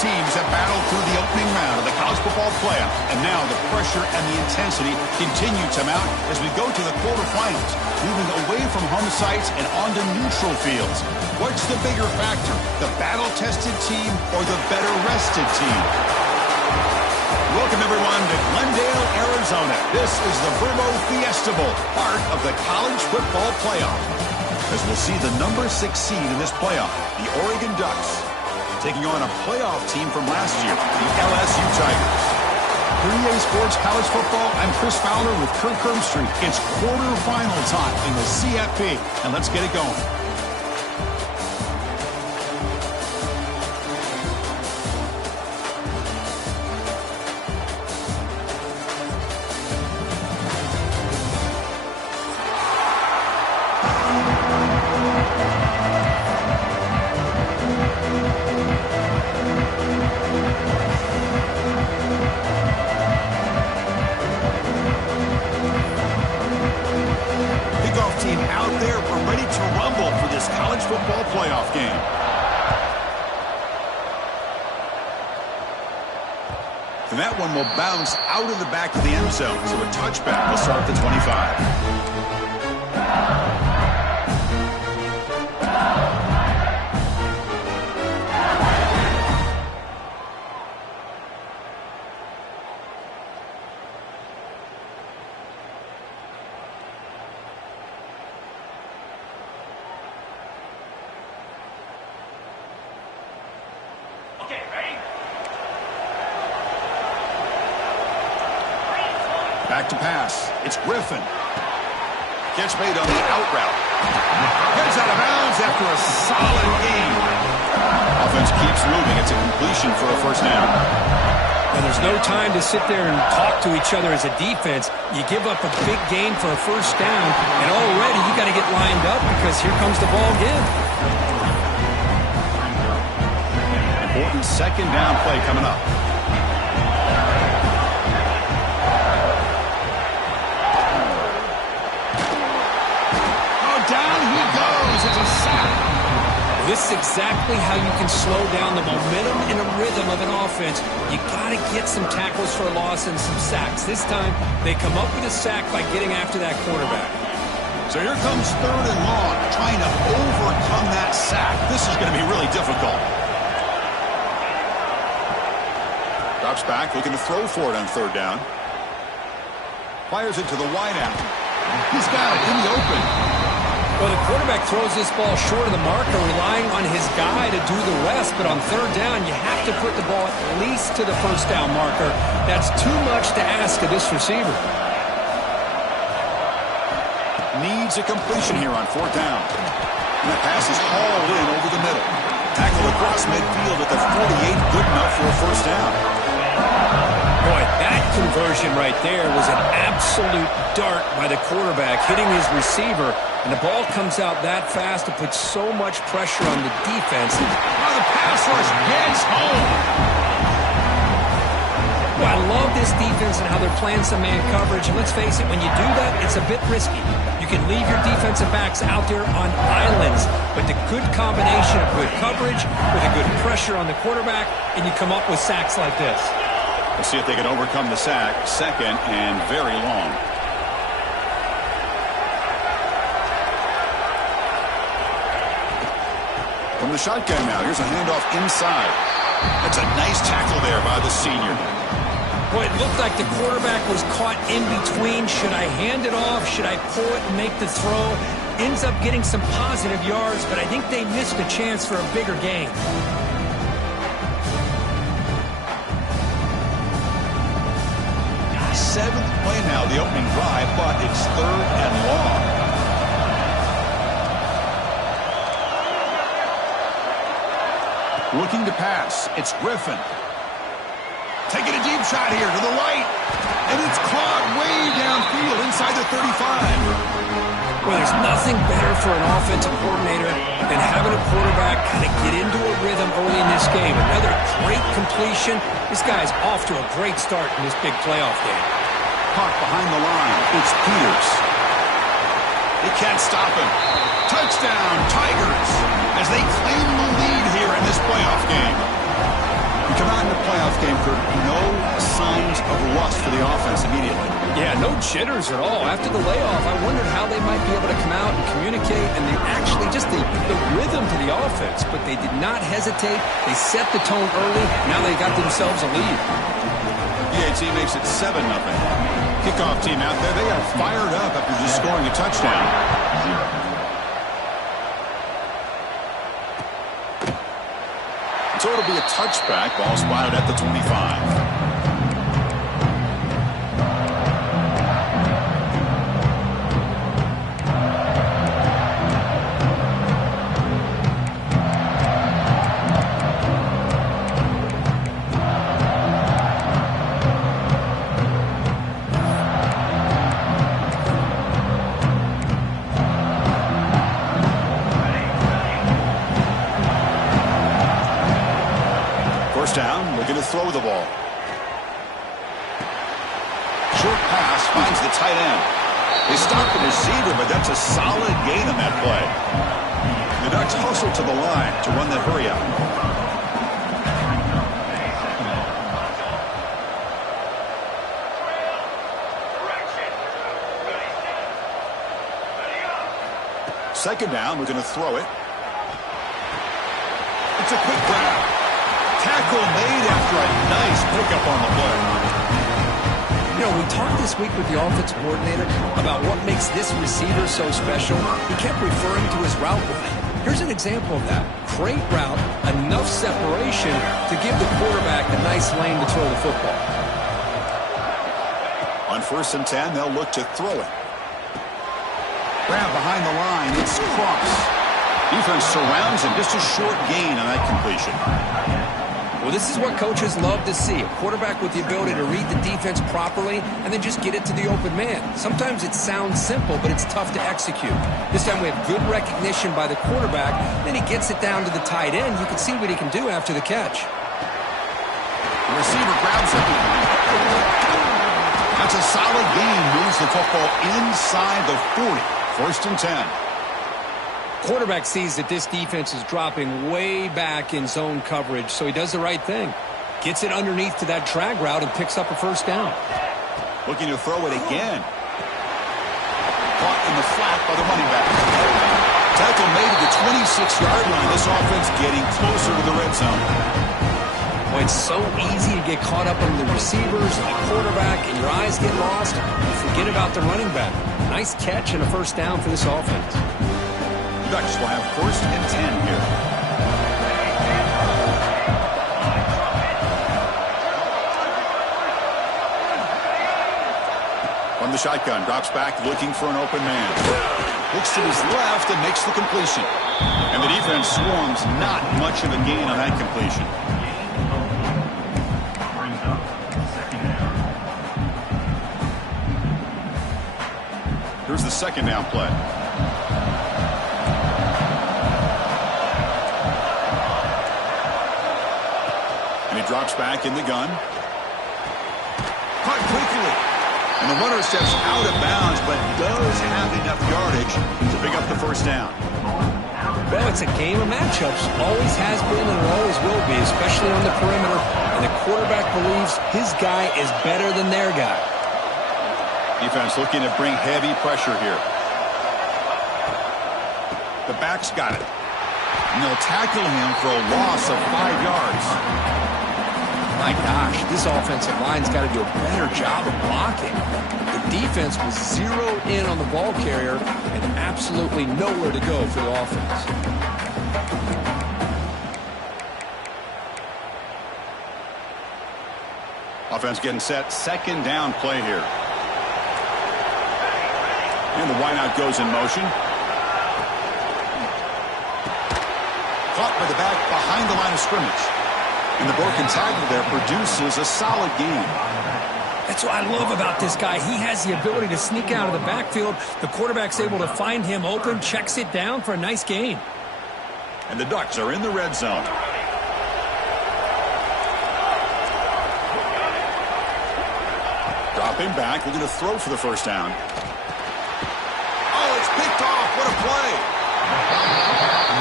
teams have battled through the opening round of the college football playoff, and now the pressure and the intensity continue to mount as we go to the quarterfinals, moving away from home sites and onto neutral fields. What's the bigger factor, the battle-tested team or the better-rested team? Welcome, everyone, to Glendale, Arizona. This is the Verbo Fiesta Bowl, part of the college football playoff. As we'll see the number 6 seed in this playoff, the Oregon Ducks, taking on a playoff team from last year, the LSU Tigers. For EA Sports College Football, I'm Chris Fowler with Kirk Herbstreit. It's quarterfinal time in the CFP, and let's get it going. And that one will bounce out of the back of the end zone, so a touchback will start at the 25. Back to pass. It's Griffin. Catch made on the out route. Heads out of bounds after a solid gain. Offense keeps moving. It's a completion for a first down. And there's no time to sit there and talk to each other as a defense. You give up a big gain for a first down, and already you got to get lined up because here comes the ball again. Important second down play coming up. This is exactly how you can slow down the momentum and the rhythm of an offense. You got to get some tackles for a loss and some sacks. This time, they come up with a sack by getting after that quarterback. So here comes 3rd and long, trying to overcome that sack. This is going to be really difficult. Drops back, looking to throw for it on 3rd down. Fires it to the wideout. He's got it in the open. Well, the quarterback throws this ball short of the marker, relying on his guy to do the rest. But on 3rd down, you have to put the ball at least to the first down marker. That's too much to ask of this receiver. Needs a completion here on 4th down. And that pass is hauled in over the middle. Tackled across midfield at the 48, good enough for a first down. Boy, that conversion right there was an absolute dart by the quarterback, hitting his receiver. And the ball comes out that fast to put so much pressure on the defense. Oh, the pass rush gets home. Well, I love this defense and how they're playing some man coverage. And let's face it, when you do that, it's a bit risky. You can leave your defensive backs out there on islands. But the good combination of good coverage with a good pressure on the quarterback, and you come up with sacks like this. Let's see if they can overcome the sack. 2nd and very long. From the shotgun now, here's a handoff inside. That's a nice tackle there by the senior. Boy, it looked like the quarterback was caught in between. Should I hand it off? Should I pull it and make the throw? Ends up getting some positive yards, but I think they missed a chance for a bigger gain. Seventh play now, the opening drive, but it's 3rd and long. Looking to pass. It's Griffin. Taking a deep shot here to the right. And it's caught way downfield inside the 35. Well, there's nothing better for an offensive coordinator than having a quarterback kind of get into a rhythm early in this game. Another great completion. This guy's off to a great start in this big playoff game. Caught behind the line. It's Peters. They can't stop him. Touchdown, Tigers, as they claim the lead here in this playoff game. You come out in the playoff game, Kurt, no signs of rust for the offense immediately. Yeah, no jitters at all. After the layoff, I wondered how they might be able to come out and communicate, and they actually just the rhythm to the offense, but they did not hesitate. They set the tone early. Now they got themselves a lead. EAT makes it 7-0. Kickoff team out there, they are fired up after just scoring a touchdown. So it'll be a touchback. Ball spotted at the 25. Down, looking to throw the ball. Short pass finds the tight end. They stop the receiver, but that's a solid gain on that play. The Ducks hustle to the line to run the hurry up. Second down, we're going to throw it. It's a quick grab. Tackle made after a nice pickup on the play. You know, we talked this week with the offensive coordinator about what makes this receiver so special. He kept referring to his route running. Here's an example of that. Great route, enough separation to give the quarterback a nice lane to throw the football. On 1st and 10, they'll look to throw it. Grab behind the line. It's Cross. Defense surrounds him. Just a short gain on that completion. Well, this is what coaches love to see. A quarterback with the ability to read the defense properly and then just get it to the open man. Sometimes it sounds simple, but it's tough to execute. This time we have good recognition by the quarterback. Then he gets it down to the tight end. You can see what he can do after the catch. The receiver grabs it. That's a solid gain. Moves the football inside the 40. 1st and 10. Quarterback sees that this defense is dropping way back in zone coverage, so he does the right thing. Gets it underneath to that drag route and picks up a 1st down. Looking to throw it again. Caught in the flat by the running back. Tackle made at the 26-yard line. This offense getting closer to the red zone. Well, it's so easy to get caught up on the receivers and the quarterback, and your eyes get lost. You forget about the running back. Nice catch and a 1st down for this offense. Ducks will have 1st and 10 here. From the shotgun, drops back, looking for an open man. Looks to his left and makes the completion. And the defense swarms, not much of a gain on that completion. Here's the 2nd down play. Drops back in the gun. Caught quickly. And the runner steps out of bounds, but does have enough yardage to pick up the 1st down. Well, it's a game of matchups. Always has been and always will be, especially on the perimeter. And the quarterback believes his guy is better than their guy. Defense looking to bring heavy pressure here. The back's got it. And they'll tackle him for a loss of 5 yards. My gosh, this offensive line's got to do a better job of blocking. The defense was zeroed in on the ball carrier and absolutely nowhere to go for the offense. Offense getting set. 2nd down play here. And the wideout goes in motion. Caught by the back behind the line of scrimmage. And the broken tackle there produces a solid gain. That's what I love about this guy. He has the ability to sneak out of the backfield. The quarterback's able to find him open, checks it down for a nice gain. And the Ducks are in the red zone. Dropping back, looking to throw for the 1st down. Oh, it's picked off. What a play.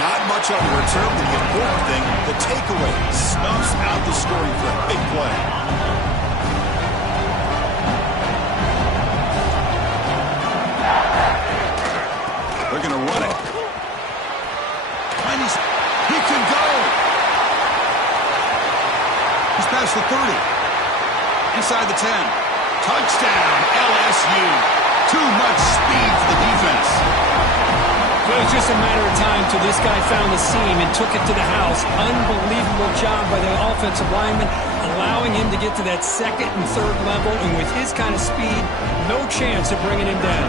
Not much watch on the return, the important thing, the takeaway, snuffs out the scoring for a big play. They're going to run it. And he can go. He's past the 30. Inside the 10. Touchdown, LSU. Too much speed for the defense. It was just a matter of time till this guy found the seam and took it to the house. Unbelievable job by the offensive lineman, allowing him to get to that second and third level, and with his kind of speed, no chance of bringing him down.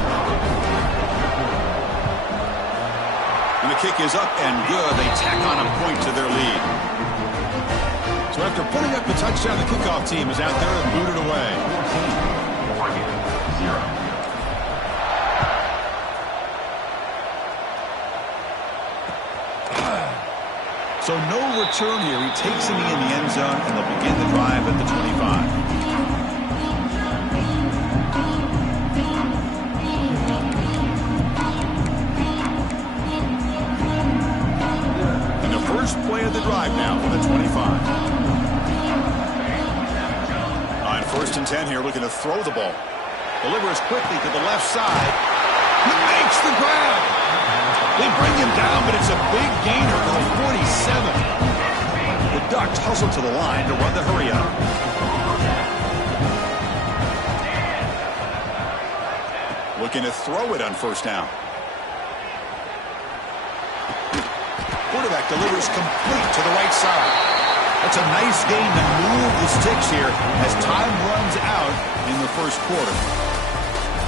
And the kick is up and good. They tack on a point to their lead. So after putting up the touchdown, the kickoff team is out there and booted away. 14-0. So no return here. He takes him in the end zone, and they'll begin the drive at the 25. And the first play of the drive now for the 25. On 1st and 10 here, looking to throw the ball. Delivers quickly to the left side. He makes the grab. They bring him down, but it's a big gainer to the 47. The Ducks hustle to the line to run the hurry up. Looking to throw it on 1st down. Quarterback delivers complete to the right side. That's a nice gain to move the sticks here as time runs out in the 1st quarter.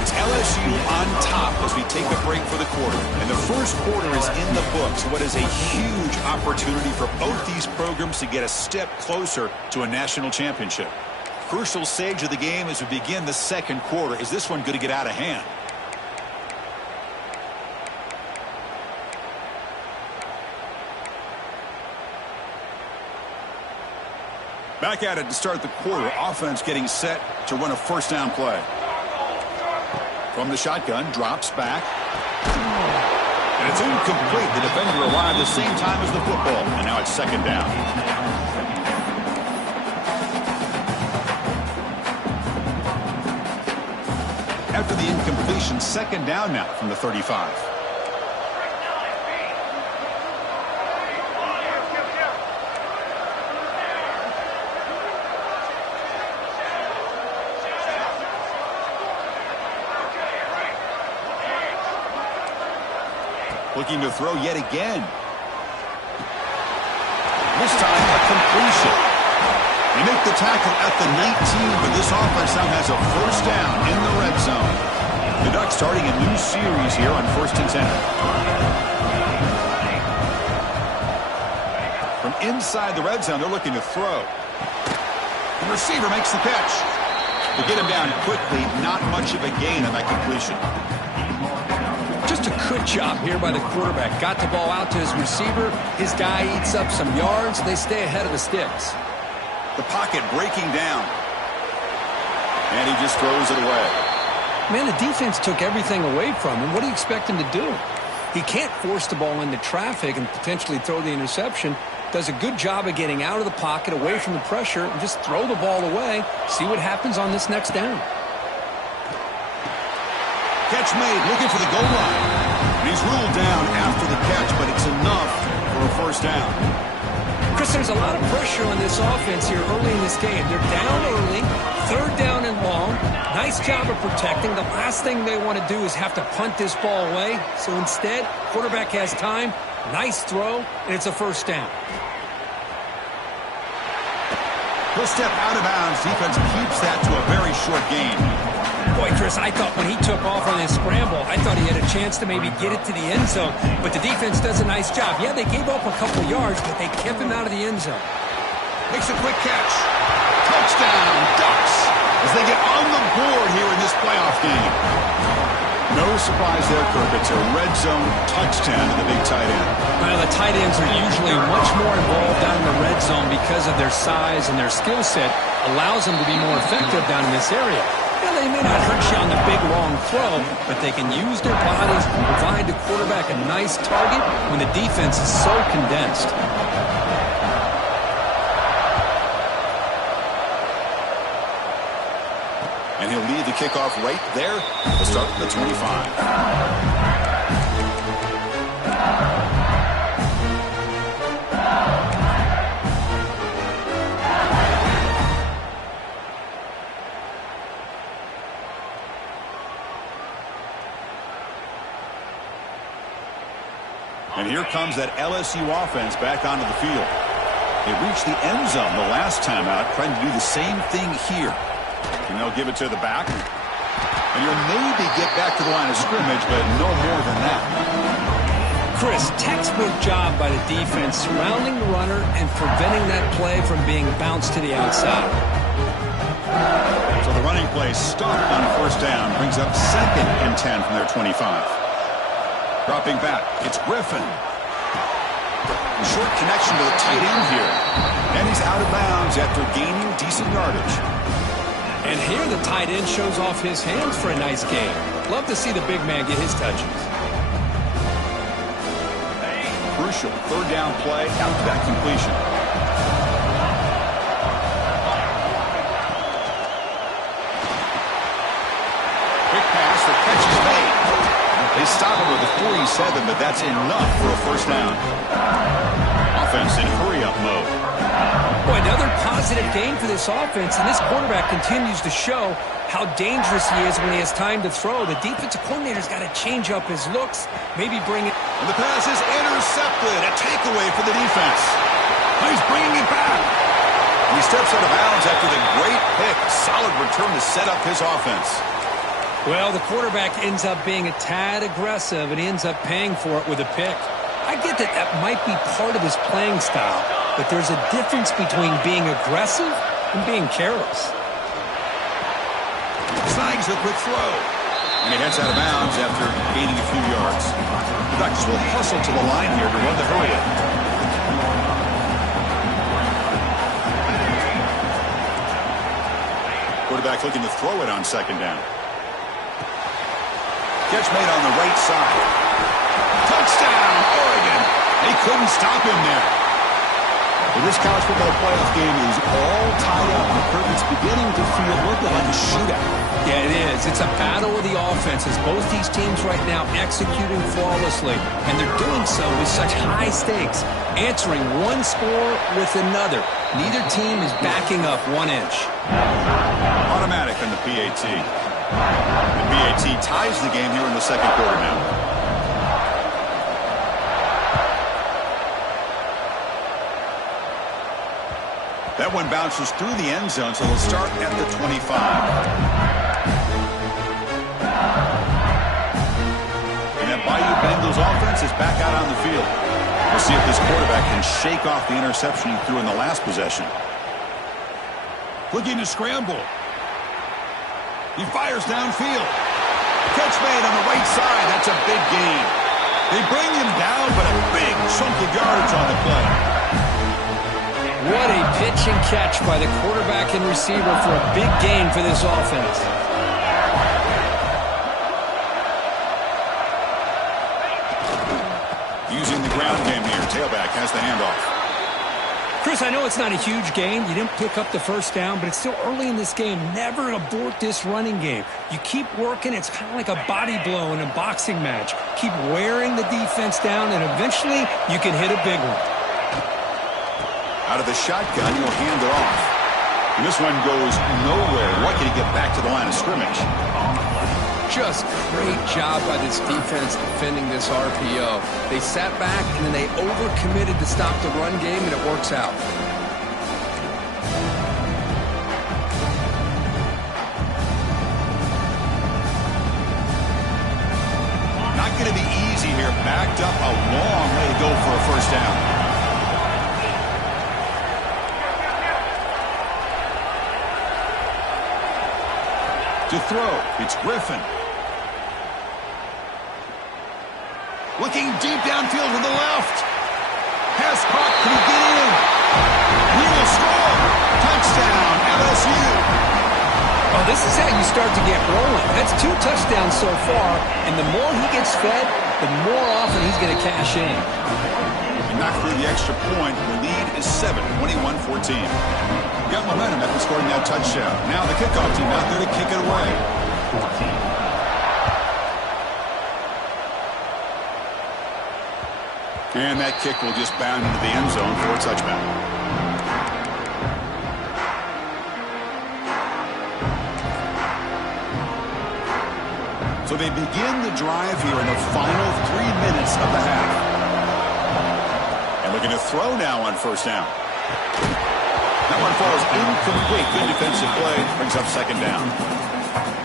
It's LSU on top as we take a break for the quarter. And the 1st quarter is in the books. What is a huge opportunity for both these programs to get a step closer to a national championship. Crucial stage of the game as we begin the 2nd quarter. Is this one going to get out of hand? Back at it to start the quarter. Offense getting set to run a 1st down play. From the shotgun, drops back. And it's incomplete. The defender arrived the same time as the football. And now it's 2nd down. After the incompletion, 2nd down now from the 35. Looking to throw yet again. This time a completion. They make the tackle at the 19, but this offense now has a 1st down in the red zone. The Ducks starting a new series here on 1st and 10. From inside the red zone, they're looking to throw. The receiver makes the catch. To get him down quickly, not much of a gain on that completion. Just a good job here by the quarterback. Got the ball out to his receiver. His guy eats up some yards. They stay ahead of the sticks. The pocket breaking down. And he just throws it away. Man, the defense took everything away from him. What do you expect him to do? He can't force the ball into traffic and potentially throw the interception. Does a good job of getting out of the pocket, away from the pressure, and just throw the ball away. See what happens on this next down. Catch made, looking for the goal line. And he's ruled down after the catch, but it's enough for a 1st down. Chris, there's a lot of pressure on this offense here early in this game. They're down early, 3rd down and long. Nice job of protecting. The last thing they want to do is have to punt this ball away. So instead, quarterback has time, nice throw, and it's a 1st down. He'll step out of bounds. Defense keeps that to a very short gain. Boy, Chris, I thought when he took off on his scramble, I thought he had a chance to maybe get it to the end zone. But the defense does a nice job. Yeah, they gave up a couple yards, but they kept him out of the end zone. Makes a quick catch. Touchdown, Ducks, as they get on the board here in this playoff game. No surprise there, Kirk. It's a red zone touchdown to the big tight end. Well, the tight ends are usually much more involved down in the red zone because of their size and their skill set allows them to be more effective down in this area. Yeah, they may not hurt you on the big, long throw, but they can use their bodies and provide the quarterback a nice target when the defense is so condensed. And he'll lead the kickoff right there. We'll start at the 25. And here comes that LSU offense back onto the field. They reached the end zone the last time out, trying to do the same thing here. And they'll give it to the back. And you'll maybe get back to the line of scrimmage, but no more than that. Chris, textbook job by the defense surrounding the runner and preventing that play from being bounced to the outside. So the running play stopped on first down, brings up 2nd and 10 from their 25. Dropping back, it's Griffin. Short connection to the tight end here. And he's out of bounds after gaining decent yardage. And here the tight end shows off his hands for a nice gain. Love to see the big man get his touches. Crucial 3rd down play after that completion. Quick pass, the catch is made. They stop him with a 47, but that's enough for a first down. Offense in hurry-up mode. Boy, another positive gain for this offense, and this quarterback continues to show how dangerous he is when he has time to throw. The defensive coordinator's got to change up his looks, maybe bring it. And the pass is intercepted. A takeaway for the defense. He's bringing it back. He steps out of bounds after the great pick. Solid return to set up his offense. Well, the quarterback ends up being a tad aggressive, and he ends up paying for it with a pick. I get that that might be part of his playing style, but there's a difference between being aggressive and being careless. Snags the quick throw. And he heads out of bounds after gaining a few yards. The Ducks will hustle to the line here to run the hurry-up. Quarterback looking to throw it on 2nd down. Catch made on the right side. Touchdown, Oregon. They couldn't stop him there. Well, this college football playoff game is all tied up. It's beginning to feel a little bit like a shootout. Yeah, it is. It's a battle of the offenses. Both these teams right now executing flawlessly, and they're doing so with such high stakes, answering one score with another. Neither team is backing up 1 inch. Automatic on the PAT. The PAT ties the game here in the 2nd quarter now. That one bounces through the end zone, so they'll start at the 25. And that Bayou Bengals offense is back out on the field. We'll see if this quarterback can shake off the interception he threw in the last possession. Looking to scramble. He fires downfield. Catch made on the right side. That's a big gain. They bring him down, but a big chunk of yardage on the play. What a pitch and catch by the quarterback and receiver for a big gain for this offense. Using the ground game here. Tailback has the handoff. Chris, I know it's not a huge game. You didn't pick up the first down, but it's still early in this game. Never abort this running game. You keep working. It's kind of like a body blow in a boxing match. Keep wearing the defense down, and eventually you can hit a big one. Out of the shotgun, he'll hand it off. And this one goes nowhere. Lucky to get back to the line of scrimmage. Just great job by this defense defending this RPO. They sat back, and then they overcommitted to stop the run game, and it works out. Not going to be easy here. Backed up a long way to go for a first down. To throw, it's Griffin. Looking deep downfield to the left. Pass caught. Can he get in? He will score. Touchdown, LSU. Oh, this is how you start to get rolling. That's 2 touchdowns so far, and the more he gets fed, the more often he's going to cash in. And knock through the extra point. The lead is 7, 21-14. Got momentum after scoring that touchdown. Now the kickoff team out there to kick it away. And that kick will just bound into the end zone for a touchback. So they begin the drive here in the final 3 minutes of the half. And looking to throw now on first down. That one falls incomplete. Good defensive play. Brings up second down.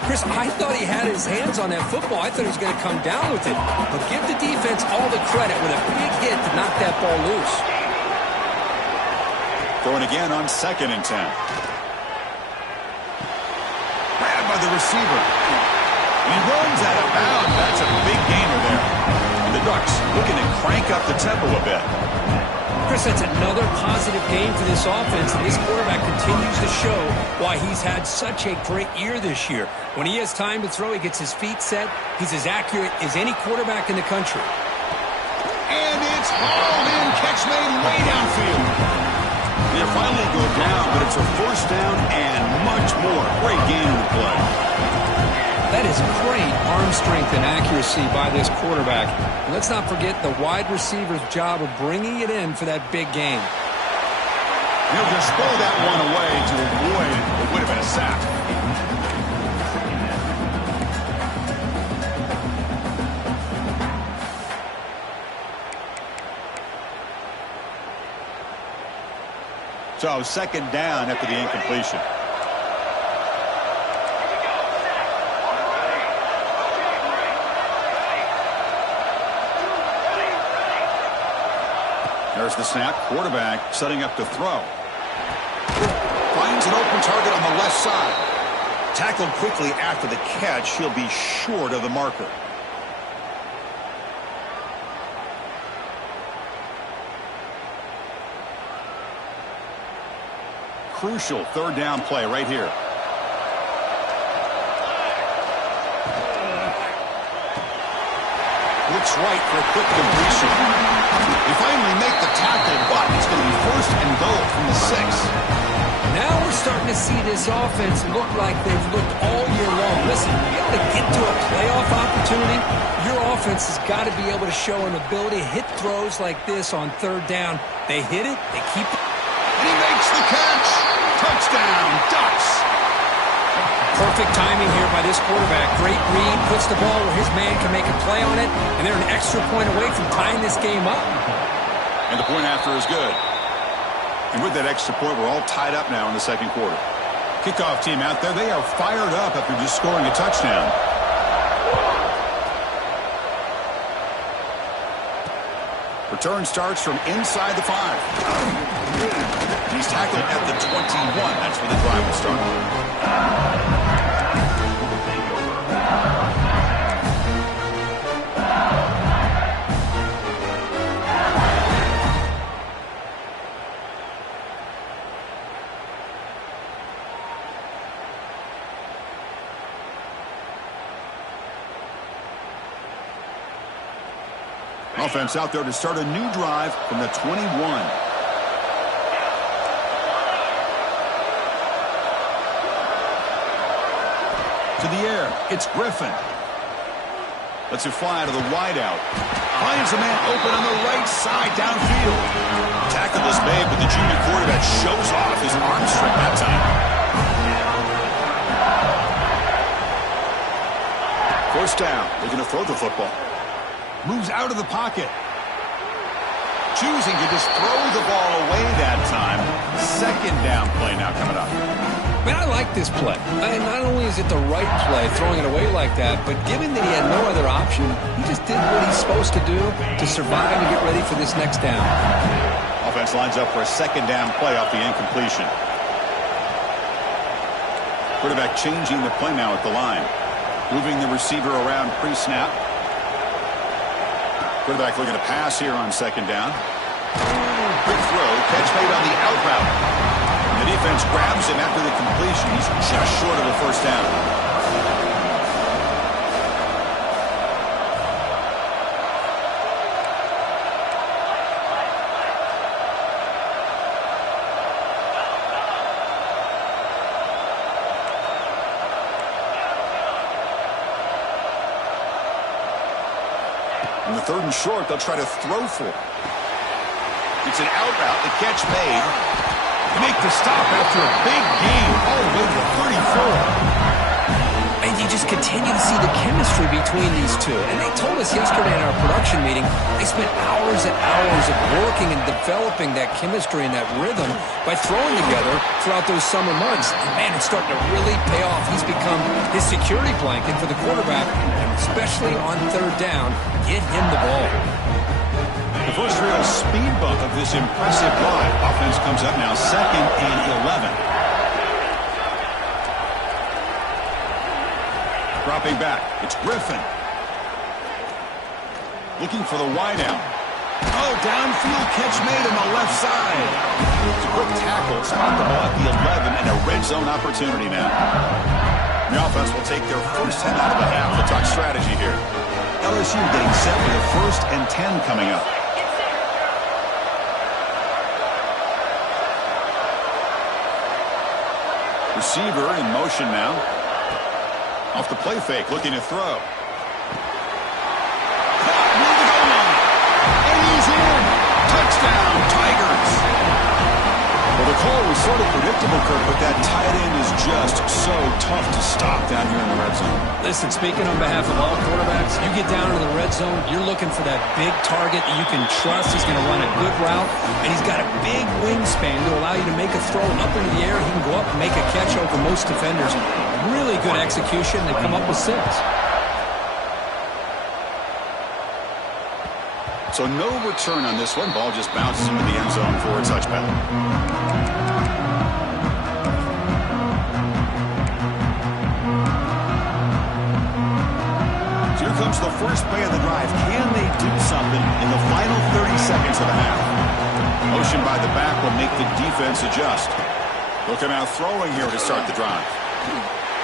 Chris, I thought he had his hands on that football. I thought he was going to come down with it. But give the defense all the credit with a big hit to knock that ball loose. Throwing again on 2nd and 10. Grabbed by the receiver. And he runs out of bounds. That's a big gainer there. And the Ducks looking to crank up the tempo a bit. Chris, that's another positive game for this offense, and this quarterback continues to show why he's had such a great year this year. When he has time to throw, he gets his feet set. He's as accurate as any quarterback in the country. And it's hauled in. Catch made way downfield. They finally go down, but it's a first down and much more. Great game in the play. That is great arm strength and accuracy by this quarterback. And let's not forget the wide receiver's job of bringing it in for that big game. He'll just throw that one away to avoid what would have been a sack. So second down after the incompletion. There's the snap. Quarterback setting up to throw. Finds an open target on the left side. Tackled quickly after the catch. He'll be short of the marker. Crucial third down play right here. Looks right for a quick completion. They finally make the tackle, but it's going to be first and goal from the 6. Now we're starting to see this offense look like they've looked all year long. Listen, to be able to get to a playoff opportunity, your offense has got to be able to show an ability to hit throws like this on third down. They hit it, they keep it. And he makes the catch. Touchdown, Ducks. Perfect timing here by this quarterback. Great read, puts the ball where his man can make a play on it, and they're an extra point away from tying this game up. And the point after is good. And with that extra point, we're all tied up now in the second quarter. Kickoff team out there, they are fired up after just scoring a touchdown. Return starts from inside the 5. He's tackled at the 21. That's where the drive will start. Offense out there to start a new drive from the 21. To the air, it's Griffin. Lets it fly to the wideout. Finds a man open on the right side downfield. Tackle is made, but the junior quarterback shows off his arm strength that time. First down, they're going to throw the football. Moves out of the pocket. Choosing to just throw the ball away that time. Second down play now coming up. Man, I like this play. Not only is it the right play, throwing it away like that, but given that he had no other option, he just did what he's supposed to do to survive and get ready for this next down. Offense lines up for a second down play off the incompletion. Quarterback changing the play now at the line. Moving the receiver around pre-snap. Quarterback looking to pass here on second down. Quick throw, catch made on the out route. And defense grabs him after the completion. He's just short of a first down. On the 3rd and short, they'll try to throw for it. It's an out route. The catch made. Make the stop after a big gain all the way to 34. And you just continue to see the chemistry between these two. And they told us yesterday in our production meeting, they spent hours and hours of working and developing that chemistry and that rhythm by throwing together throughout those summer months. And man, it's starting to really pay off. He's become his security blanket for the quarterback, and especially on 3rd down, get him the ball. The first real speed bump of this impressive drive. Offense comes up now 2nd and 11. Dropping back, it's Griffin. Looking for the wideout. Oh, downfield catch made on the left side. It's a quick tackle, spot the ball at the 11, and a red zone opportunity now. The offense will take their first 10 out of the half. The talk strategy here. LSU getting set for the 1st and 10 coming up. Receiver in motion now. Off the play fake, looking to throw. Caught near the goal line. And he's in. Touchdown, Tigers. Well, the call was sort of predictable, Kirk, but that tight end is just so tough to stop down here in the red zone. Listen, speaking on behalf of all quarterbacks, you get down into the red zone, you're looking for that big target that you can trust. He's going to run a good route, and he's got a big wingspan to allow you to make a throw up into the air. He can go up and make a catch over most defenders. Really good execution. They come up with 6. So no return on this one. Ball just bounces into the end zone for a touchback. So here comes the first play of the drive. Can they do something in the final 30 seconds of the half? Motion by the back will make the defense adjust. They'll come out throwing here to start the drive.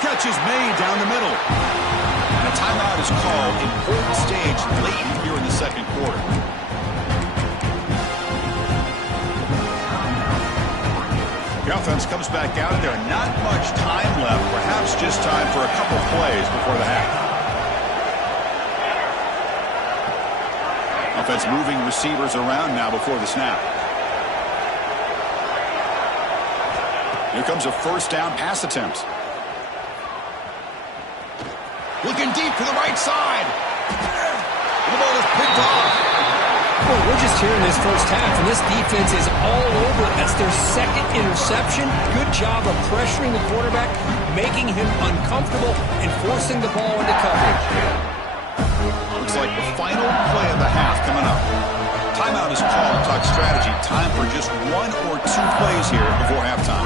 Catch is made down the middle. And a timeout is called. Important stage late here in the 2nd quarter. The offense comes back out there. Not much time left. Perhaps just time for a couple plays before the half. Offense moving receivers around now before the snap. Here comes a 1st down pass attempt. Looking deep to the right side. The ball is picked off. Well, we're just here in this first half, and this defense is all over. That's their 2nd interception. Good job of pressuring the quarterback, making him uncomfortable, and forcing the ball into coverage. Looks like the final play of the half coming up. Timeout is called. Talk strategy. Time for just 1 or 2 plays here before halftime.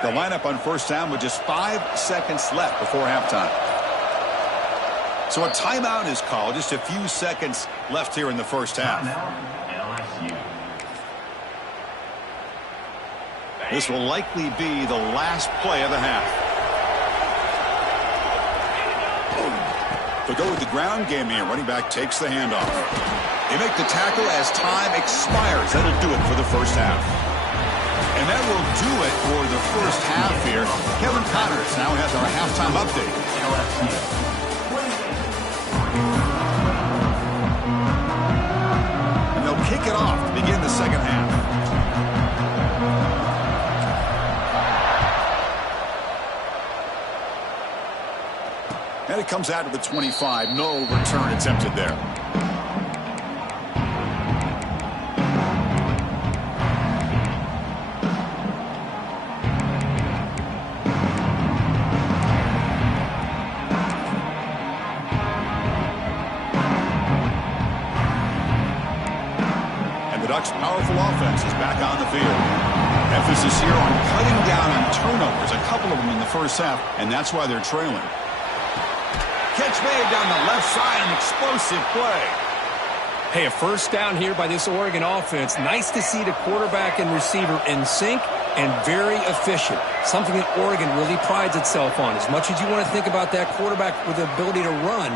The lineup on 1st down with just 5 seconds left before halftime. So a timeout is called. Just a few seconds left here in the first half. This will likely be the last play of the half. They'll go with the ground game here. Running back takes the handoff. They make the tackle as time expires. That'll do it for the first half. And that will do it for the first half here. Kevin Connors now has our halftime update. And they'll kick it off to begin the 2nd half. And it comes out to the 25. No return attempted there. Ducks' powerful offense is back on the field. Emphasis here on cutting down on turnovers, a couple of them in the first half, and that's why they're trailing. Catch made down the left side, an explosive play. Hey, a first down here by this Oregon offense. Nice to see the quarterback and receiver in sync and very efficient. Something that Oregon really prides itself on. As much as you want to think about that quarterback with the ability to run,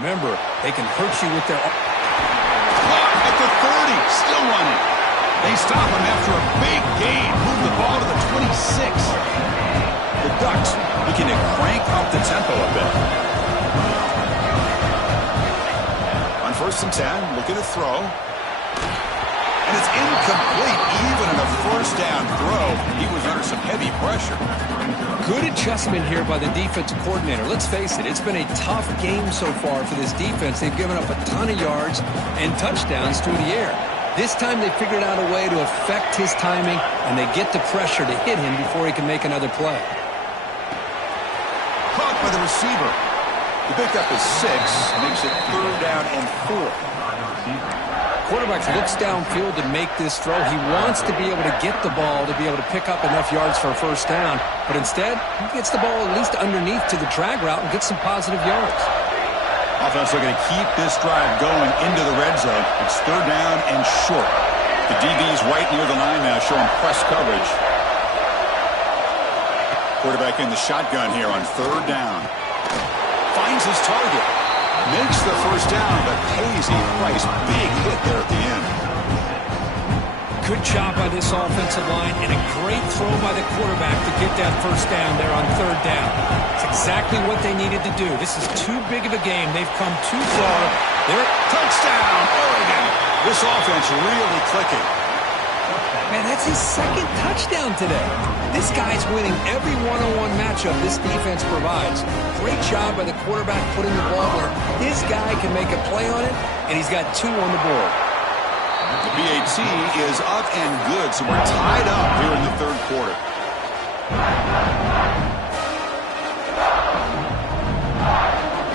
remember, they can hurt you with their... Clock at the 30, still running. They stop him after a big gain. Move the ball to the 26. The Ducks looking to crank up the tempo a bit. On 1st and 10, looking to throw. And it's incomplete. Even in a first down throw, he was under some heavy pressure. Good adjustment here by the defensive coordinator. Let's face it, it's been a tough game so far for this defense. They've given up a ton of yards and touchdowns through the air. This time they figured out a way to affect his timing, and they get the pressure to hit him before he can make another play. Caught by the receiver. The pickup is 6, makes it 3rd down and 4. Quarterback looks downfield to make this throw. He wants to be able to get the ball to be able to pick up enough yards for a first down, but instead he gets the ball at least underneath to the drag route and gets some positive yards. Offense looking to keep this drive going into the red zone. It's 3rd down and short. The DB's right near the line now, showing press coverage. Quarterback in the shotgun here on 3rd down. Finds his target. Makes the first down, but pays a price. Big hit there at the end. Good job by this offensive line, and a great throw by the quarterback to get that first down there on 3rd down. It's exactly what they needed to do. This is too big of a game. They've come too far. They're touchdown, Oregon. This offense really clicking. Man, that's his 2nd touchdown today. This guy's winning every one-on-one matchup this defense provides. Great job by the quarterback putting the ball where his guy can make a play on it, and he's got 2 on the board. The BAT is up and good, so we're tied up here in the 3rd quarter.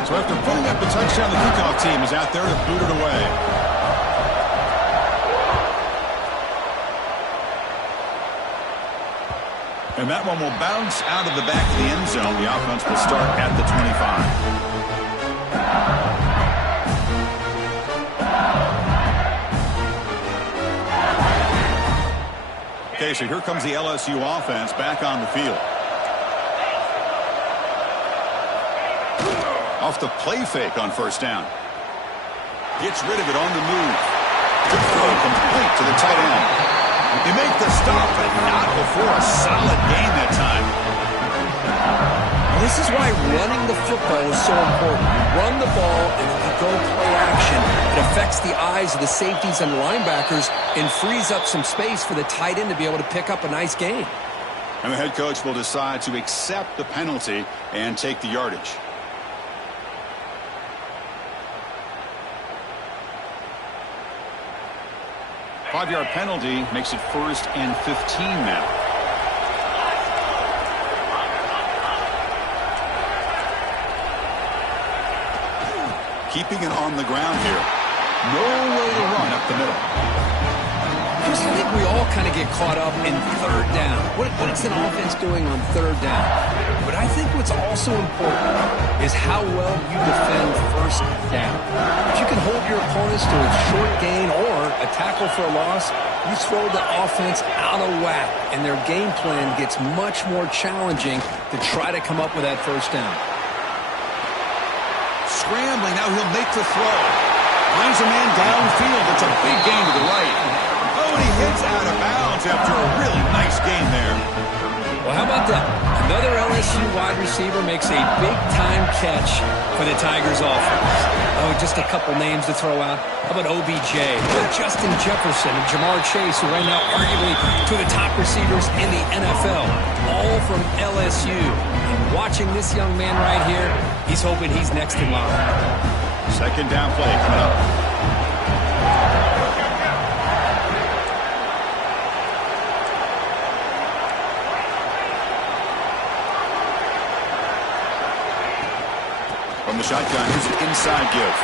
So after putting up a touchdown, the kickoff team is out there to boot it away. And that one will bounce out of the back of the end zone. The offense will start at the 25. Okay, so here comes the LSU offense back on the field. Off the play fake on 1st down. Gets rid of it on the move. Good throw complete to the tight end. You make the stop, but not before a solid gain that time. This is why running the football is so important. You run the ball, and if you go play action, it affects the eyes of the safeties and the linebackers and frees up some space for the tight end to be able to pick up a nice gain. And the head coach will decide to accept the penalty and take the yardage. Five-yard penalty makes it 1st and 15 now. Keeping it on the ground here. No way to run up the middle. Chris, I think we all kind of get caught up in 3rd down. What is an offense doing on 3rd down? But I think what's also important is how well you defend 1st down. If you can hold your opponents to a short gain or a tackle for a loss, you throw the offense out of whack, and their game plan gets much more challenging to try to come up with that 1st down. Scrambling, now he'll make the throw. Finds a man downfield. It's a big gain to the right. Oh, and he hits out of bounds after a really nice gain there. Well, how about that? Another LSU wide receiver makes a big-time catch for the Tigers offense. Oh, just a couple names to throw out. How about OBJ, Justin Jefferson, and Jamar Chase, who right now arguably two of the top receivers in the NFL, all from LSU. And watching this young man right here, he's hoping he's next in line. 2nd down play coming up. From the shotgun, here's an inside give.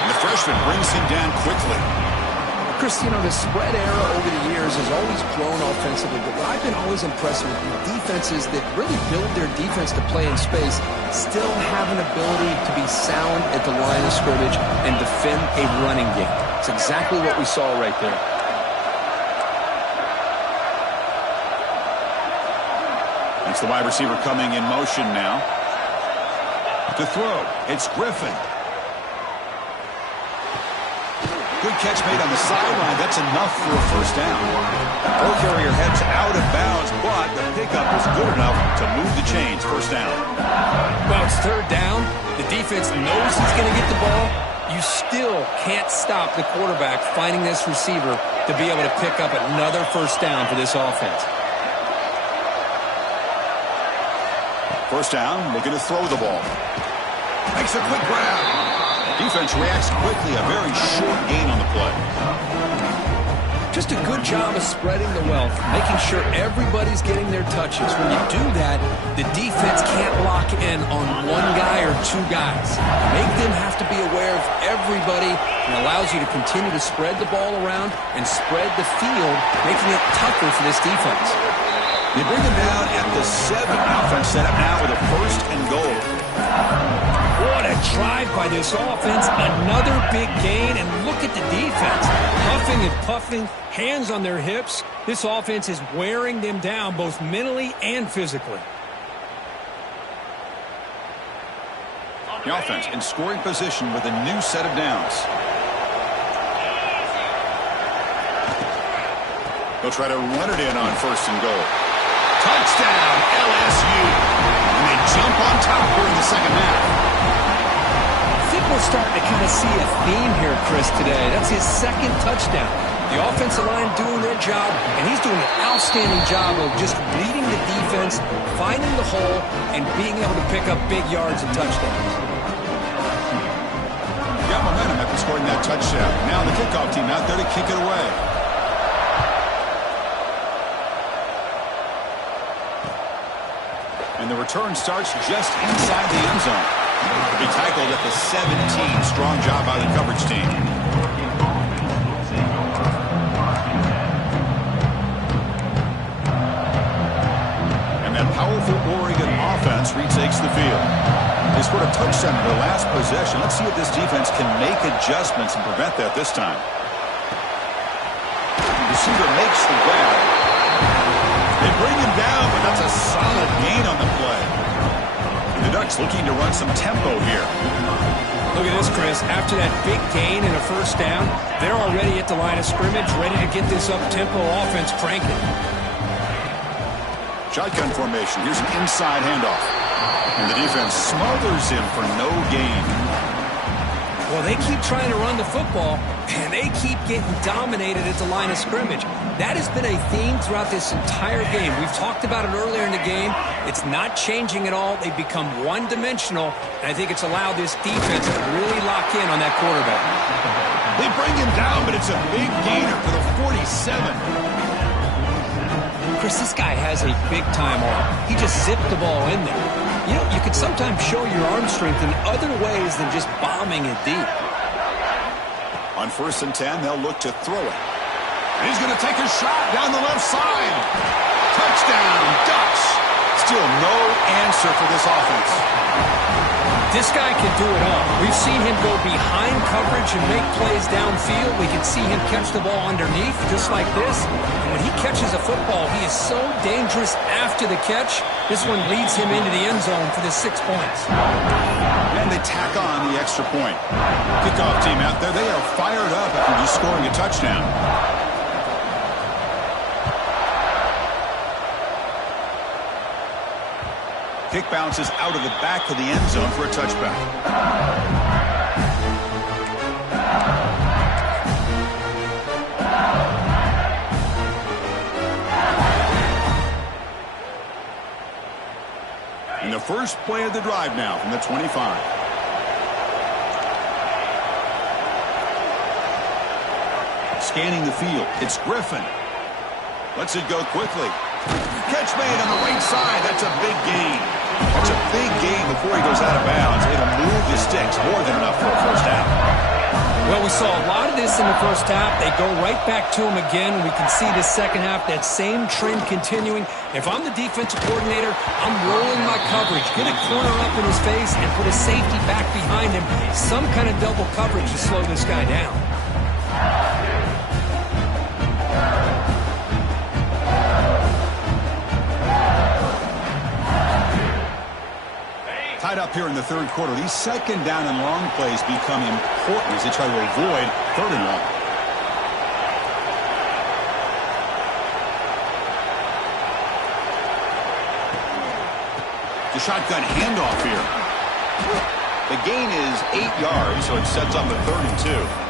And the freshman brings him down quickly. Chris, you know, the spread era over the years has always grown offensively, but what I've been always impressed with defenses that really build their defense to play in space still have an ability to be sound at the line of scrimmage and defend a running game. It's exactly what we saw right there. It's the wide receiver coming in motion now. To throw, it's Griffin. Good catch made on the sideline. That's enough for a first down. Ball carrier heads out of bounds, but the pickup is good enough to move the chains. First down. Well, it's third down. The defense knows he's going to get the ball. You still can't stop the quarterback finding this receiver to be able to pick up another first down for this offense. First down, looking to throw the ball. Makes a quick grab. Defense reacts quickly, a very short gain on the play. Just a good job of spreading the wealth, making sure everybody's getting their touches. When you do that, the defense can't lock in on one guy or two guys. Make them have to be aware of everybody, and allows you to continue to spread the ball around and spread the field, making it tougher for this defense. They bring him down at the 7. Offense set up now with a first and goal. What a drive by this offense. Another big gain, and look at the defense. Huffing and puffing, hands on their hips. This offense is wearing them down both mentally and physically. The offense in scoring position with a new set of downs. They'll try to run it in on first and goal. Touchdown, LSU. And they jump on top here in the second half. I think we're starting to kind of see a theme here, Chris, today. That's his second touchdown. The offensive line doing their job, and he's doing an outstanding job of just leading the defense, finding the hole, and being able to pick up big yards and touchdowns. Got momentum after scoring that touchdown. Now the kickoff team out there to kick it away. And the return starts just inside the end zone. To be tackled at the 17. Strong job by the coverage team. And that powerful Oregon offense retakes the field. They scored a touchdown in their last possession. Let's see if this defense can make adjustments and prevent that this time. The receiver makes the grab. They bring him down, but that's a solid gain on the play. And the Ducks looking to run some tempo here. Look at this, Chris. After that big gain and a first down, they're already at the line of scrimmage, ready to get this up-tempo offense cranking. Shotgun formation. Here's an inside handoff. And the defense smothers him for no gain. Well, they keep trying to run the football, and they keep getting dominated at the line of scrimmage. That has been a theme throughout this entire game. We've talked about it earlier in the game. It's not changing at all. They've become one-dimensional, and I think it's allowed this defense to really lock in on that quarterback. They bring him down, but it's a big gainer for the 47. Chris, this guy has a big-time arm. He just zipped the ball in there. You know, you can sometimes show your arm strength in other ways than just bombing it deep. On first and 10, they'll look to throw it. And he's going to take a shot down the left side. Touchdown, Ducks. Still no answer for this offense. This guy can do it all. We've seen him go behind coverage and make plays downfield. We can see him catch the ball underneath, just like this. And when he catches a football, he is so dangerous after the catch. This one leads him into the end zone for the 6 points. And they tack on the extra point. Kickoff team out there, they are fired up after just scoring a touchdown. Kick bounces out of the back of the end zone for a touchback. And the first play of the drive now from the 25. Scanning the field, it's Griffin. Lets it go quickly. Catch made on the right side. That's a big gain. That's a big gain before he goes out of bounds. It'll move the sticks more than enough for a first down. Well, we saw a lot of this in the first half. They go right back to him again. We can see the second half, that same trend continuing. If I'm the defensive coordinator, I'm rolling my coverage. Get a corner up in his face and put a safety back behind him. Some kind of double coverage to slow this guy down. Tied up here in the third quarter. These second down and long plays become important as they try to avoid third and long. The shotgun handoff here. The gain is 8 yards, so it sets up a 3rd and 2.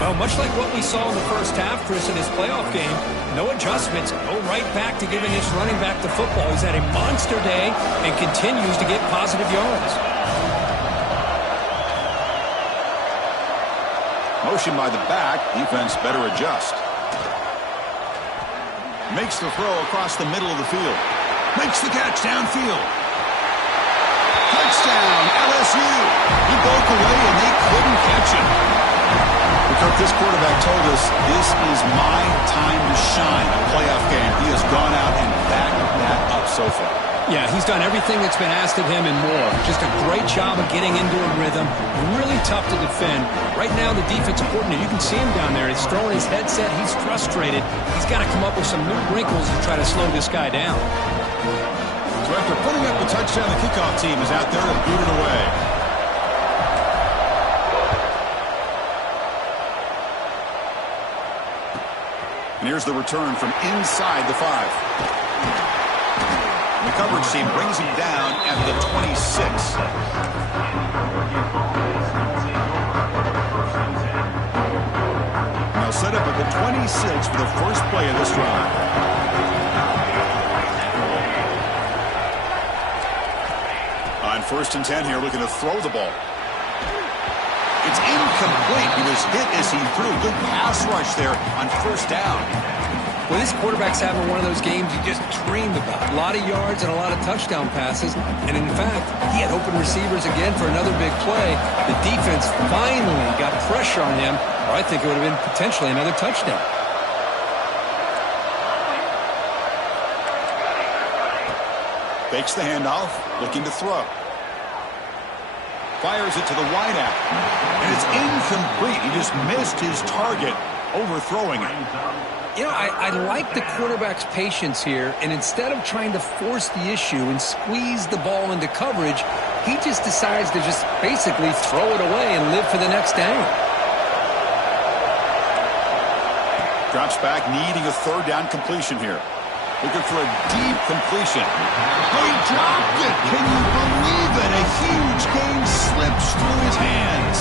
Well, much like what we saw in the first half, Chris, in his playoff game, no adjustments, go right back to giving his running back the football. He's had a monster day and continues to get positive yards. Motion by the back, defense better adjust. Makes the throw across the middle of the field. Makes the catch downfield. Touchdown, LSU. He broke away and they couldn't catch him. Kirk, this quarterback told us this is my time to shine a playoff game. He has gone out and backed that up so far. Yeah, he's done everything that's been asked of him and more. Just a great job of getting into a rhythm. Really tough to defend. Right now, the defensive coordinator, you can see him down there. He's throwing his headset. He's frustrated. He's got to come up with some new wrinkles to try to slow this guy down. So after putting up the touchdown, the kickoff team is out there to boot it away. And here's the return from inside the 5. The coverage team brings him down at the 26. Now set up at the 26 for the first play of this drive. On 1st and 10 here, looking to throw the ball. It's incomplete. He was hit as he threw. Good pass rush there on 1st down. Well, this quarterback's having one of those games you just dreamed about. A lot of yards and a lot of touchdown passes. And in fact, he had open receivers again for another big play. The defense finally got pressure on him, or I think it would have been potentially another touchdown. Fakes the handoff, looking to throw. Fires it to the wideout. And it's incomplete. He just missed his target, overthrowing it. You know, I like the quarterback's patience here, and instead of trying to force the issue and squeeze the ball into coverage, he just decides to just basically throw it away and live for the next down. Drops back, needing a 3rd down completion here. Looking for a deep completion. Oh, he dropped it! Can you believe it? A huge gain slips through his hands.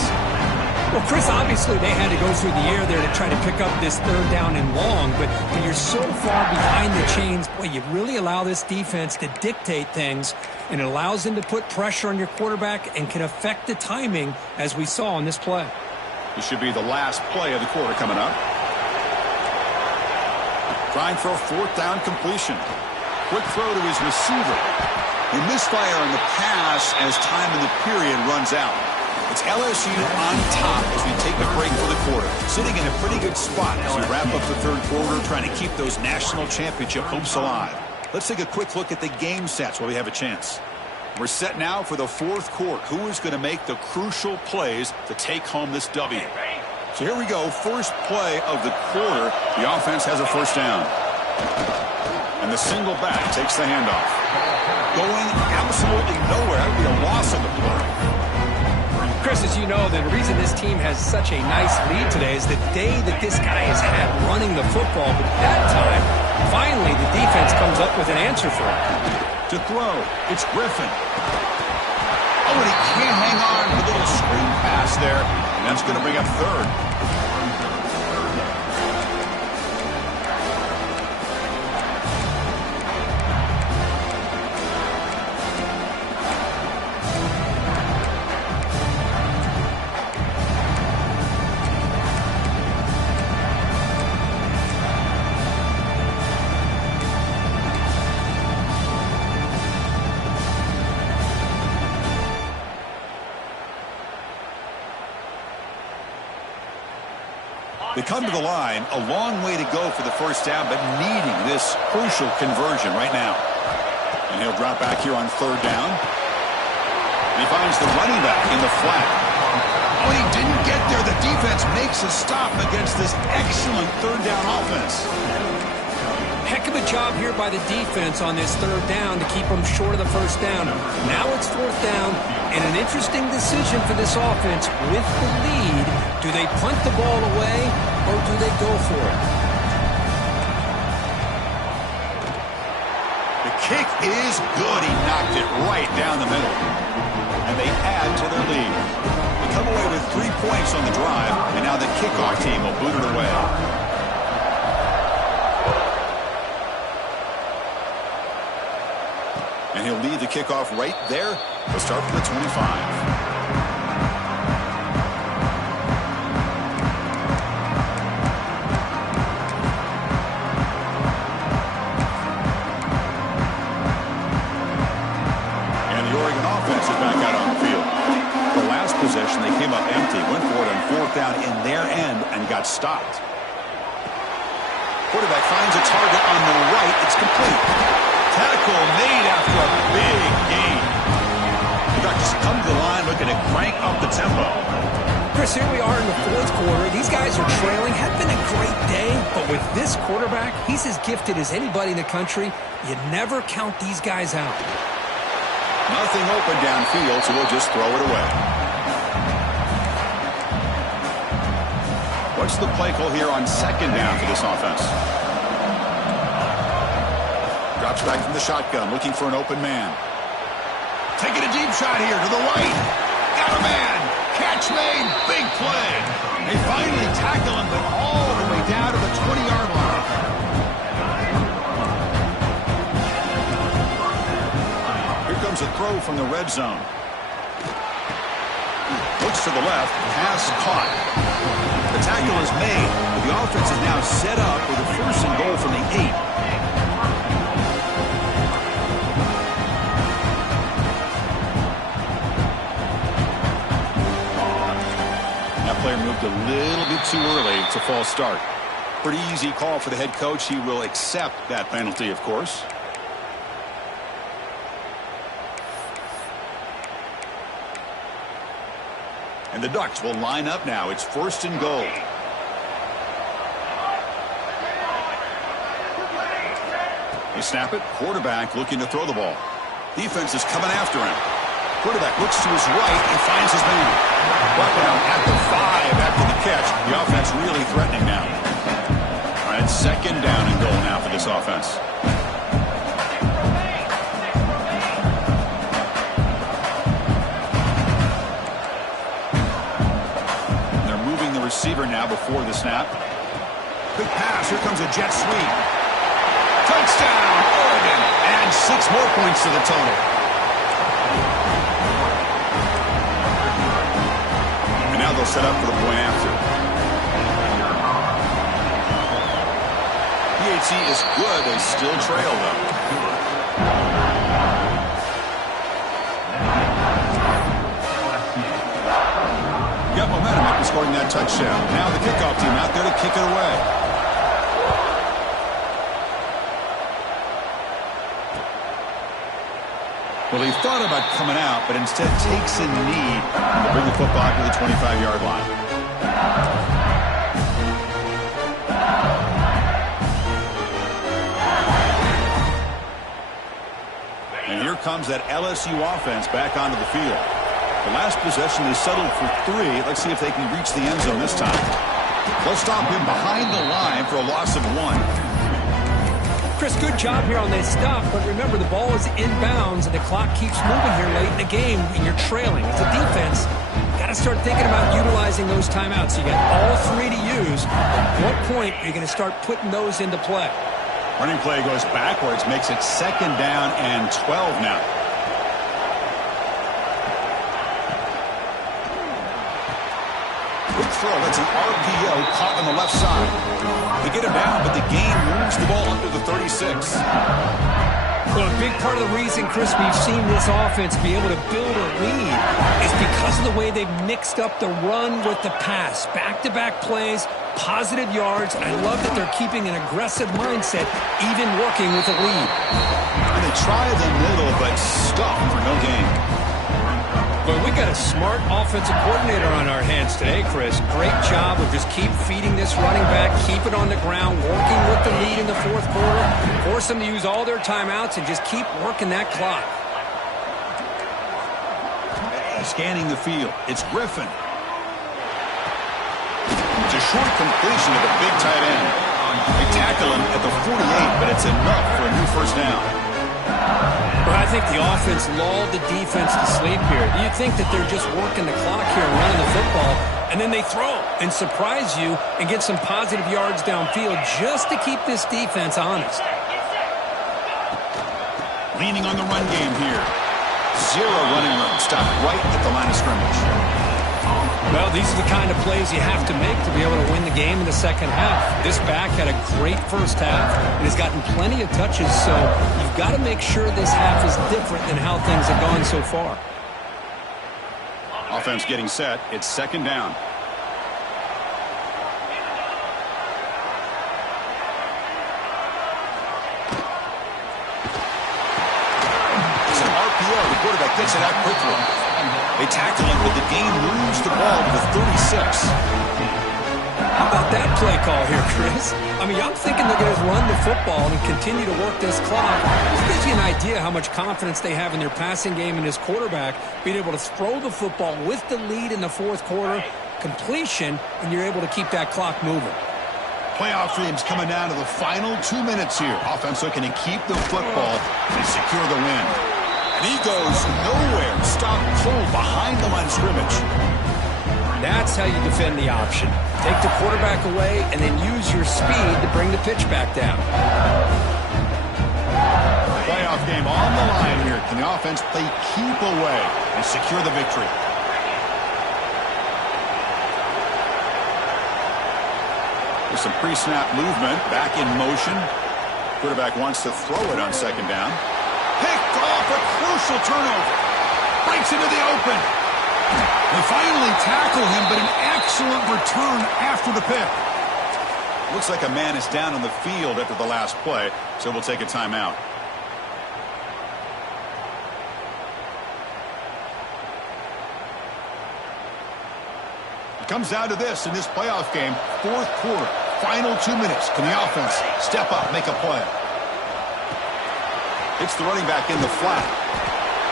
Well, Chris, obviously they had to go through the air there to try to pick up this 3rd down and long, but when you're so far behind the chains, boy, you really allow this defense to dictate things, and it allows them to put pressure on your quarterback and can affect the timing, as we saw in this play. This should be the last play of the quarter coming up. Trying for a 4th down completion. Quick throw to his receiver. They misfire on the pass as time in the period runs out. It's LSU on top as we take a break for the quarter. Sitting in a pretty good spot as we wrap up the 3rd quarter, trying to keep those national championship hopes alive. Let's take a quick look at the game stats while we have a chance. We're set now for the 4th quarter. Who is going to make the crucial plays to take home this W? So here we go. First play of the quarter. The offense has a 1st down. And the single back takes the handoff. Going absolutely nowhere. That would be a loss on the play. Chris, as you know, the reason this team has such a nice lead today is the day that this guy has had running the football. But that time, finally, the defense comes up with an answer for it. To throw, it's Griffin. Oh, and he can't hang on to the little screen pass there. And that's going to bring up 3rd. They come to the line, a long way to go for the first down, but needing this crucial conversion right now. And he'll drop back here on third down. And he finds the running back in the flat. Oh, and he didn't get there. The defense makes a stop against this excellent third down offense. Heck of a job here by the defense on this third down to keep them short of the first down. Now it's fourth down, and an interesting decision for this offense with the lead. Do they punt the ball away, or do they go for it? The kick is good. He knocked it right down the middle. And they add to their lead. They come away with 3 points on the drive, and now the kickoff team will boot it away. And he'll lead the kickoff right there. He'll start from the 25. Possession, they came up empty, went for it on fourth down in their end and got stopped. Quarterback finds a target on the right. It's complete. Tackle made after a big gain. The Ducks come to the line looking to crank up the tempo. Chris, here we are in the fourth quarter. These guys are trailing. Had been a great day, but with this quarterback, he's as gifted as anybody in the country. You never count these guys out. Nothing open downfield, so we'll just throw it away. What's the play call here on second down for this offense? Drops back from the shotgun, looking for an open man. Taking a deep shot here to the right. Got a man. Catch made. Big play. They finally tackle him, but all the way down to the 20-yard line. Here comes a throw from the red zone. Looks to the left. Pass caught. The tackle is made. The offense is now set up with a first and goal from the 8. That player moved a little bit too early. It's a false start. Pretty easy call for the head coach. He will accept that penalty, of course. And the Ducks will line up now. It's first and goal. They snap it. Quarterback looking to throw the ball. Defense is coming after him. Quarterback looks to his right and finds his man. Brought down at the 5 after the catch. The offense really threatening now. All right, second down and goal now for this offense. Receiver now before the snap. Quick pass. Here comes a jet sweep. Touchdown, Oregon. And 6 more points to the total. And now they'll set up for the point after. PAT is good. They still trail, though. Got momentum after scoring that touchdown. Now the kickoff team out there to kick it away. Well, he thought about coming out, but instead takes a knee to bring the football to the 25-yard line. And here comes that LSU offense back onto the field. The last possession, they settled for 3. Let's see if they can reach the end zone this time. They'll stop him behind the line for a loss of 1. Chris, good job here on this stop, but remember the ball is inbounds and the clock keeps moving here late in the game and you're trailing. As a defense, got to start thinking about utilizing those timeouts. You got all 3 to use. At what point are you going to start putting those into play? Running play goes backwards, makes it second down and 12 now. Quick throw, that's an RPO caught on the left side. They get him down, but the game moves the ball under the 36. Well, a big part of the reason, Chris, we've seen this offense be able to build a lead is because of the way they've mixed up the run with the pass. Back-to-back plays, positive yards. I love that they're keeping an aggressive mindset, even working with a lead. And they try the middle, but stop for no gain. Well, we got a smart offensive coordinator on our hands today, Chris. Great job of just keep feeding this running back, keep it on the ground, working with the lead in the fourth quarter, force them to use all their timeouts, and just keep working that clock. Scanning the field, it's Griffin. It's a short completion of the big tight end. They tackle him at the 48, but it's enough for a new first down. Well, I think the offense lulled the defense to sleep here. You'd think that they're just working the clock here and running the football, and then they throw and surprise you and get some positive yards downfield just to keep this defense honest. Leaning on the run game here. Zero running room. Stopped right at the line of scrimmage. Well, these are the kind of plays you have to make to be able to win the game in the second half. This back had a great first half and has gotten plenty of touches, so you've got to make sure this half is different than how things have gone so far. Offense getting set. It's second down. It's an RPO. The quarterback gets it out quickly. They tackle him, but the game moves the ball to the 36. How about that play call here, Chris? I mean, I'm thinking they're going to run the football and continue to work this clock. This gives you an idea how much confidence they have in their passing game and his quarterback, being able to throw the football with the lead in the fourth quarter, completion, and you're able to keep that clock moving. Playoff dreams coming down to the final 2 minutes here. Offense looking to keep the football and secure the win. And he goes nowhere. Stop cold behind the line of scrimmage. That's how you defend the option. Take the quarterback away and then use your speed to bring the pitch back down. Playoff game on the line here. Can the offense play keep away and secure the victory? There's some pre-snap movement. Back in motion. Quarterback wants to throw it on second down. Picked off, a crucial turnover. Breaks into the open. They finally tackle him, but an excellent return after the pick. Looks like a man is down on the field after the last play, so we'll take a timeout. It comes down to this in this playoff game. Fourth quarter, final 2 minutes. Can the offense step up, make a play? It's the running back in the flat.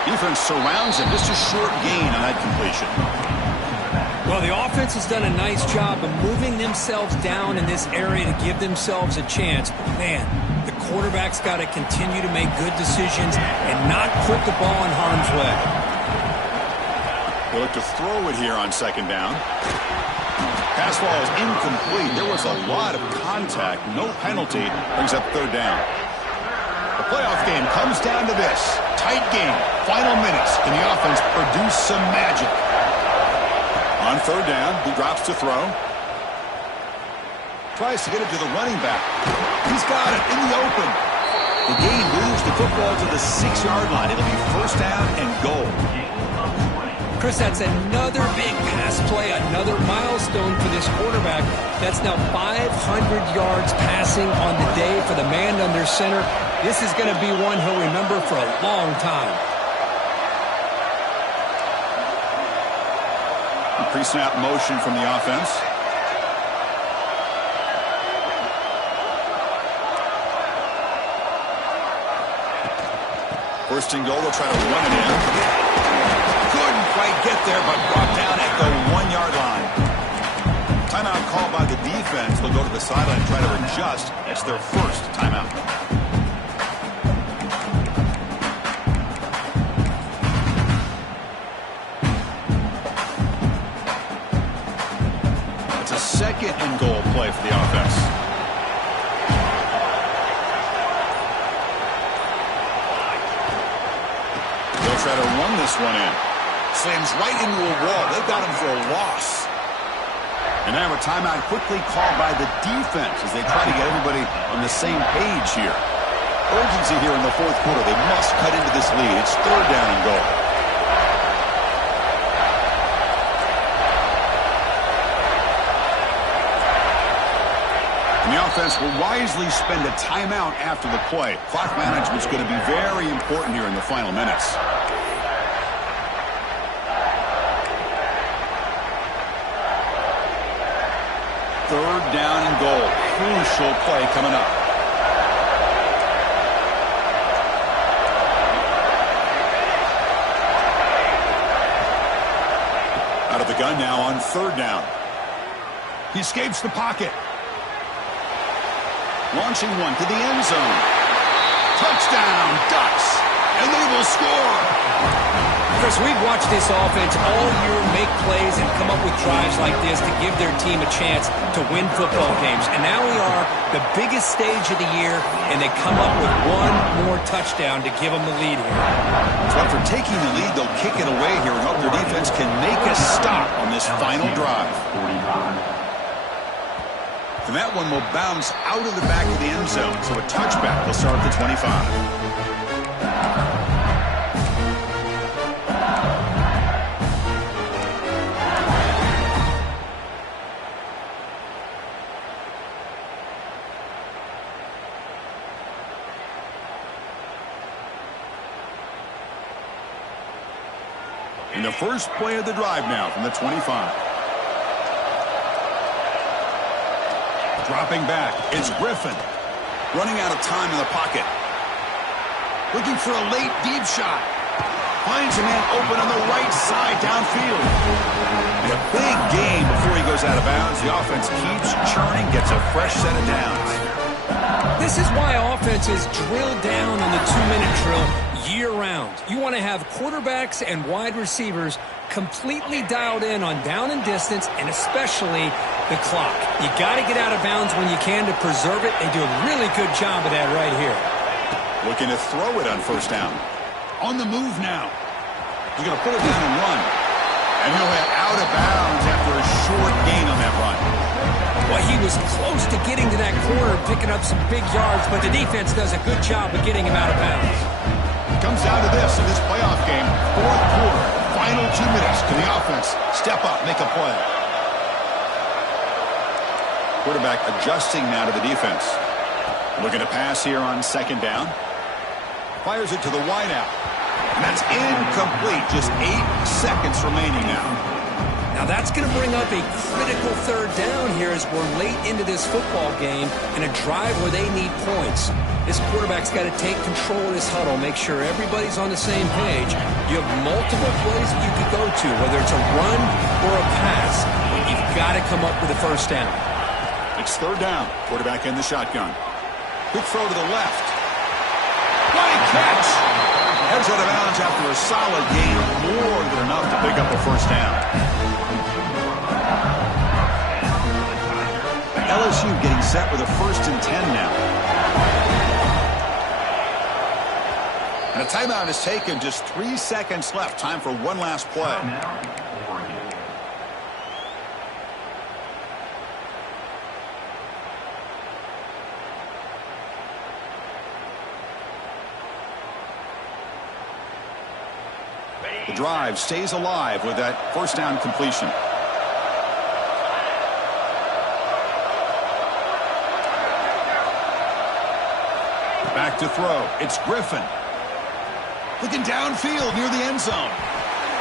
Defense surrounds him. Just a short gain on that completion. Well, the offense has done a nice job of moving themselves down in this area to give themselves a chance. Man, the quarterback's got to continue to make good decisions and not put the ball in harm's way. They look to throw it here on second down. Pass ball is incomplete. There was a lot of contact. No penalty. Brings up third down. The playoff game comes down to this. Tight game. Final minutes. Can the offense produce some magic? On third down, he drops to throw. Tries to get it to the running back. He's got it in the open. The game moves the football to the 6-yard line. It'll be first down and goal. Chris, that's another big pass play, another milestone for this quarterback. That's now 500 yards passing on the day for the man under center. This is going to be one he'll remember for a long time. Pre-snap motion from the offense. First and goal, they'll try to run it in. Couldn't quite get there, but brought down at the 1-yard line. Timeout called by the defense. They'll go to the sideline and try to adjust. That's their first timeout. Second and goal play for the offense. They'll try to run this one in. Slams right into a wall. They've got him for a loss. And now a timeout quickly called by the defense as they try to get everybody on the same page here. Urgency here in the fourth quarter. They must cut into this lead. It's third down and goal. defense will wisely spend a timeout after the play. Clock management's going to be very important here in the final minutes. Third down and goal. Crucial play coming up. Out of the gun now on third down. He escapes the pocket. Launching one to the end zone. Touchdown, Ducks, and they will score. Chris, we've watched this offense all year make plays and come up with drives like this to give their team a chance to win football games. And now we are the biggest stage of the year, and they come up with one more touchdown to give them the lead here. So after taking the lead, they'll kick it away here and hope their defense can make a stop on this final drive. And that one will bounce out of the back of the end zone. So a touchback will start at the 25. In the first play of the drive now from the 25. Dropping back, it's Griffin. Running out of time in the pocket. Looking for a late deep shot. Finds a man open on the right side downfield. And a big gain before he goes out of bounds. The offense keeps churning, gets a fresh set of downs. This is why offenses drill down on the 2-minute drill year-round. You want to have quarterbacks and wide receivers completely dialed in on down and distance, and especially the clock. You got to get out of bounds when you can to preserve it. They do a really good job of that right here. Looking to throw it on first down. On the move now. He's going to put it down and run. And he'll head out of bounds after a short gain on that run. Well, he was close to getting to that corner, picking up some big yards, but the defense does a good job of getting him out of bounds. Comes down to this in this playoff game. Fourth quarter, final 2 minutes. Can the offense step up, make a play? Quarterback adjusting now to the defense. Looking to pass here on second down. Fires it to the wideout. And that's incomplete. Just 8 seconds remaining now. Now that's going to bring up a critical third down here as we're late into this football game in a drive where they need points. This quarterback's got to take control of this huddle, make sure everybody's on the same page. You have multiple plays that you could go to, whether it's a run or a pass. But you've got to come up with a first down. It's third down. Quarterback in the shotgun. Quick throw to the left. What a catch! Heads out of bounds after a solid gain, more than enough to pick up a first down. LSU getting set with a 1st and 10 now. And a timeout is taken. Just 3 seconds left. Time for one last play. The drive stays alive with that first down completion. Back to throw. It's Griffin. Looking downfield near the end zone.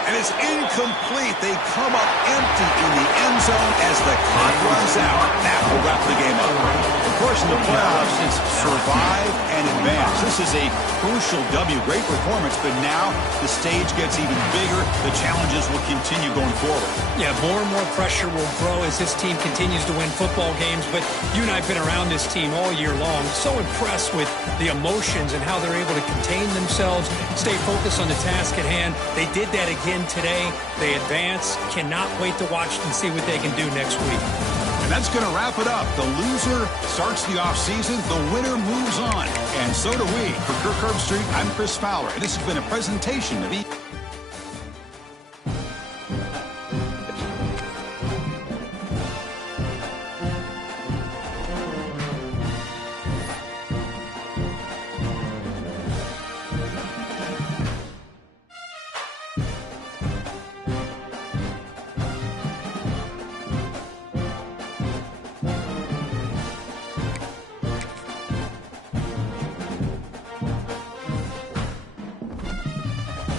And it's incomplete. They come up empty in the end zone as the clock runs out. That will wrap the game up. Of course, in the playoffs, it's survive and advance. This is a crucial W. Great performance, but now the stage gets even bigger. The challenges will continue going forward. Yeah, more and more pressure will grow as this team continues to win football games. But you and I have been around this team all year long. So impressed with the emotions and how they're able to contain themselves, stay focused on the task at hand. They did that again today. They advance. Cannot wait to watch and see what they can do next week. And that's going to wrap it up. The loser starts the offseason. The winner moves on. And so do we. For Kirk Herbstreit, I'm Chris Fowler. And this has been a presentation of